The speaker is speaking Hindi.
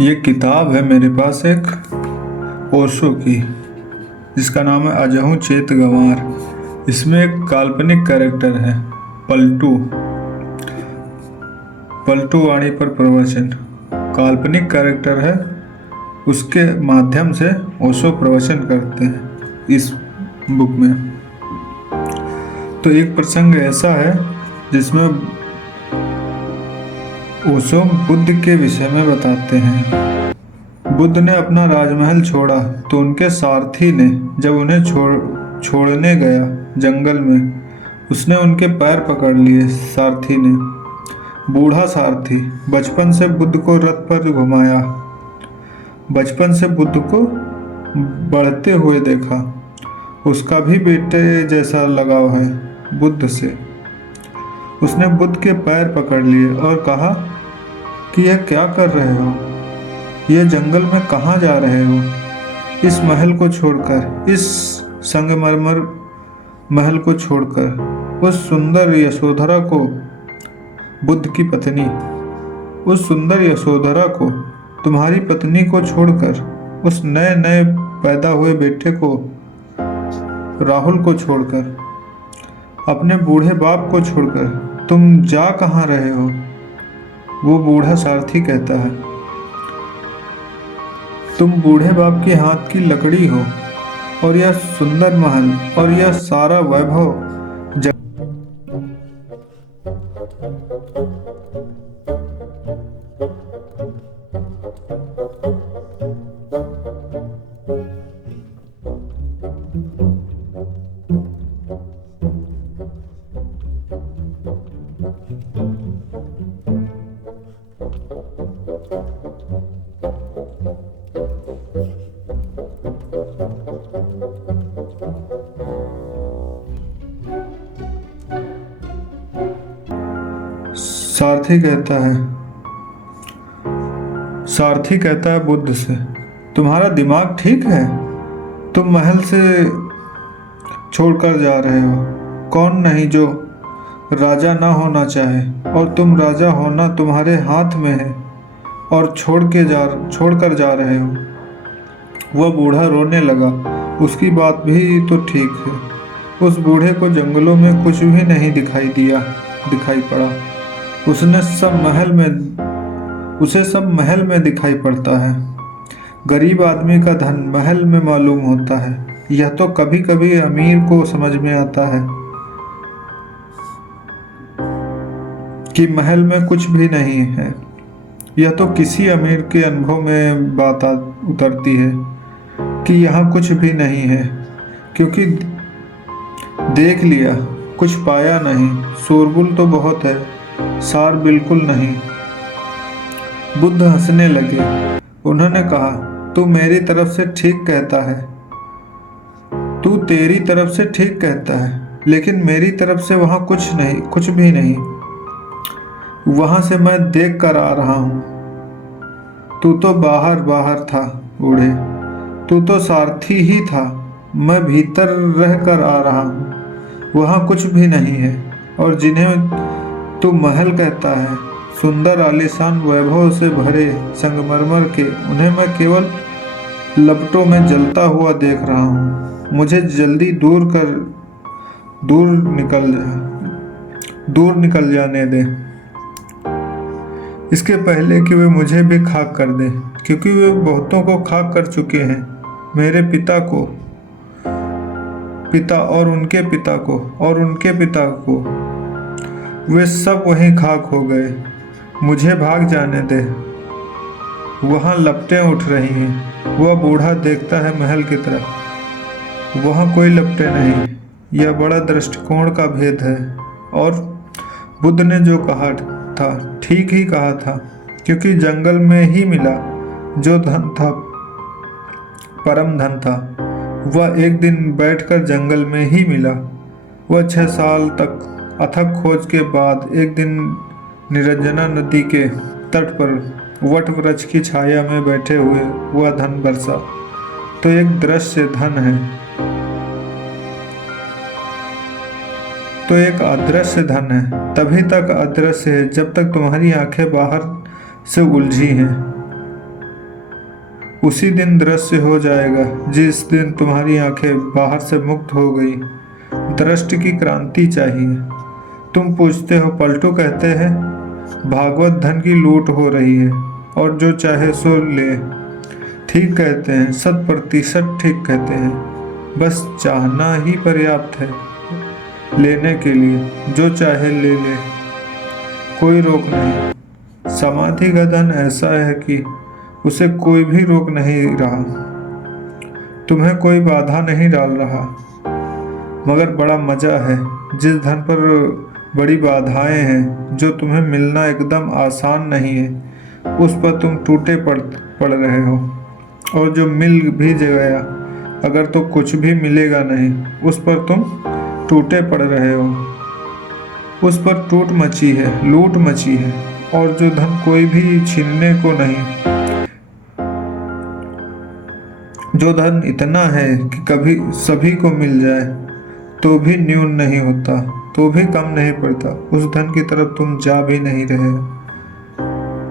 ये किताब है मेरे पास एक ओशो की, जिसका नाम है अजहू चेत गंवार। इसमें एक काल्पनिक कैरेक्टर है पलटू। पलटू वाणी पर प्रवचन काल्पनिक कैरेक्टर है, उसके माध्यम से ओशो प्रवचन करते हैं इस बुक में। तो एक प्रसंग ऐसा है जिसमें ओशो बुद्ध के विषय में बताते हैं। बुद्ध ने अपना राजमहल छोड़ा तो उनके सारथी ने जब उन्हें छोड़ने गया जंगल में, उसने उनके पैर पकड़ लिए। सारथी ने, बूढ़ा सारथी, बचपन से बुद्ध को रथ पर घुमाया, बचपन से बुद्ध को बढ़ते हुए देखा। उसका भी बेटे जैसा लगाव है बुद्ध से। उसने बुद्ध के पैर पकड़ लिए और कहा कि यह क्या कर रहे हो, यह जंगल में कहाँ जा रहे हो? इस महल को छोड़कर, इस संगमरमर महल को छोड़कर, उस सुंदर यशोधरा को, बुद्ध की पत्नी, उस सुंदर यशोधरा को, तुम्हारी पत्नी को छोड़कर, उस नए नए पैदा हुए बेटे को, राहुल को छोड़कर, अपने बूढ़े बाप को छोड़कर तुम जा कहाँ रहे हो? वो बूढ़ा सारथी कहता है, तुम बूढ़े बाप के हाथ की लकड़ी हो, और यह सुंदर महल और यह सारा वैभव सारथी कहता है बुद्ध से, तुम्हारा दिमाग ठीक है? तुम महल से छोड़कर जा रहे हो। कौन नहीं जो राजा ना होना चाहे, और तुम राजा होना तुम्हारे हाथ में है, और छोड़कर जा रहे हो। वह बूढ़ा रोने लगा। उसकी बात भी तो ठीक है। उस बूढ़े को जंगलों में कुछ भी नहीं दिखाई पड़ा। उसे सब महल में दिखाई पड़ता है। गरीब आदमी का धन महल में मालूम होता है। यह तो कभी कभी अमीर को समझ में आता है कि महल में कुछ भी नहीं है। यह तो किसी अमीर के अनुभव में बात उतरती है कि यहाँ कुछ भी नहीं है, क्योंकि देख लिया, कुछ पाया नहीं। शोरगुल तो बहुत है, सार बिल्कुल नहीं। बुद्ध हंसने लगे। उन्होंने कहा, तू मेरी तरफ से ठीक कहता है, तू तेरी तरफ से ठीक कहता है, लेकिन मेरी तरफ से वहां कुछ भी नहीं। वहां से मैं देख कर आ रहा हूं। तू तो बाहर था बूढ़े, तू तो सारथी ही था। मैं भीतर रह कर आ रहा हूं। वहां कुछ भी नहीं है। और जिन्हें तू महल कहता है, सुंदर आलीशान वैभव से भरे संगमरमर के, उन्हें मैं केवल लपटों में जलता हुआ देख रहा हूँ। मुझे जल्दी दूर निकल जाने दे, इसके पहले कि वे मुझे भी खाक कर दे, क्योंकि वे बहुतों को खाक कर चुके हैं। मेरे पिता और उनके पिता को और उनके पिता को, वे सब वहीं खाक हो गए। मुझे भाग जाने दे। वहां लपटें उठ रही हैं। वह बूढ़ा देखता है महल की तरफ। वहां कोई लपटें नहीं। यह बड़ा दृष्टिकोण का भेद है। और बुद्ध ने जो कहा था ठीक ही कहा था, क्योंकि जंगल में ही मिला जो धन था, परम धन था। वह एक दिन बैठकर जंगल में ही मिला। वह 6 साल तक अथक खोज के बाद एक दिन निरंजना नदी के तट पर वट वृक्ष की छाया में बैठे हुए वह धन बरसा। तो एक दृश्य धन है, तो एक अदृश्य धन है। तभी तक अदृश्य है जब तक तुम्हारी आंखें बाहर से उलझी हैं। उसी दिन दृश्य हो जाएगा जिस दिन तुम्हारी आंखें बाहर से मुक्त हो गई। दृष्टि की क्रांति चाहिए। तुम पूछते हो, पलटू कहते हैं भागवत धन की लूट हो रही है और जो चाहे सो ले। ठीक कहते हैं, 100% ठीक कहते हैं। बस चाहना ही पर्याप्त है लेने के लिए। जो चाहे ले ले, कोई रोक नहीं। समाधि का धन ऐसा है कि उसे कोई भी रोक नहीं रहा। तुम्हें कोई बाधा नहीं डाल रहा। मगर बड़ा मजा है जिस धन पर बड़ी बाधाएं हैं, जो तुम्हें मिलना एकदम आसान नहीं है, उस पर तुम टूटे पड़ रहे हो। और जो मिल भी गया अगर तो कुछ भी मिलेगा नहीं, उस पर तुम टूटे पड़ रहे हो। उस पर टूट मची है, लूट मची है। और जो धन कोई भी छीनने को नहीं, जो धन इतना है कि कभी सभी को मिल जाए तो भी न्यून नहीं होता, तो भी कम नहीं पड़ता, उस धन की तरफ तुम जा भी नहीं रहे।